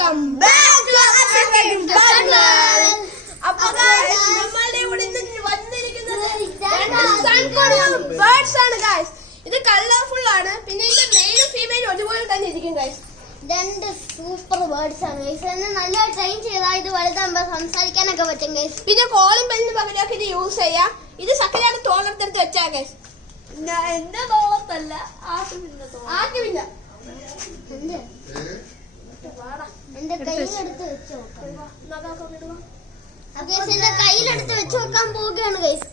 Welcome back to our channel ബംഗ്ലർ അപ്പോൾ guys നമ്മളുടെ ഇവിടെ വന്നിരിക്കുന്നത് രണ്ട് സൺകോൺ ബേർഡ്സ് ആണ് गाइस ഇത് കളർഫുൾ ആണ് പിന്നെ ഇത് മെയിലും ഫീമെയിലും ഒരുപോലെ തന്നെ ഇരിക്കും गाइस രണ്ട് സൂപ്പർ ബേർഡ്സ് ആണ് गाइस എന്ന നല്ല ട്രെയിൻ ചെയ്താൽ ഇത് വലുതാകുമ്പോൾ സംസാരിക്കാനൊക്കെ പറ്റും गाइस പിന്നെ കോളിംഗ് ബെല്ലിന് പകരമൊക്കെ ഇത് യൂസ് ചെയ്യാം ഇത് സക്കരയുടെ തോളെടുത്തെടുത്ത് വെച്ചാൽ गाइस എന്താ തോളത്തല്ല ആർക്കും ഇന്ന തോള ആർക്കും ഇല്ല കയ്യിലെടുത്ത് വെച്ച് നോക്കാൻ പോവുകയാണ് ഗൈസ്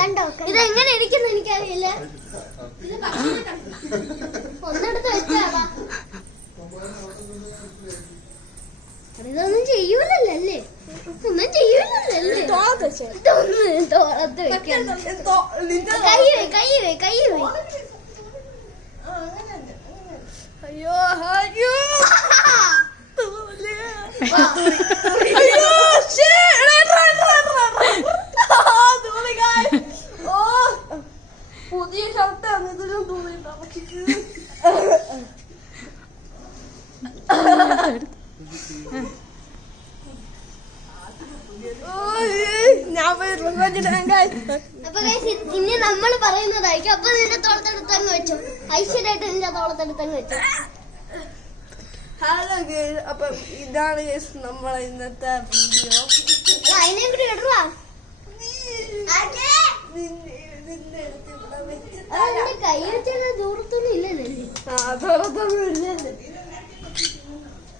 കണ്ടോ ഇത് എങ്ങനെ ഇരിക്കുന്ന എനിക്കറിയില്ല ഒന്നെടുത്ത് വെച്ചതൊന്നും ചെയ്യൂലല്ലോ അല്ലേ ഒന്നും ചെയ്യൂലല്ലോ അല്ലേ ഇതൊന്നും കൈ വേ കൈ വേ കൈ വേ Well, Uli, Uli. oh shit! Run, run, run, run! Oh, the Uli guy! Oh, 我地上蛋蛋都扔多了，爸爸去死！അപ്പൊ നമ്മൾ പറയുന്നതായിരിക്കും അപ്പൊ നിന്റെ തോളത്തെടുത്ത് അങ്ങ് വെച്ചു ഐശ്വര്യായിട്ട് നിന്റെ തോളത്തെടുത്ത് അങ്ങ് വെച്ചു ഹലോ ഗേൾ അപ്പൊ ഇതാണ് നമ്മൾ ഇന്നത്തെ വീഡിയോ അതോ അതൊന്നും ഇല്ലല്ലേ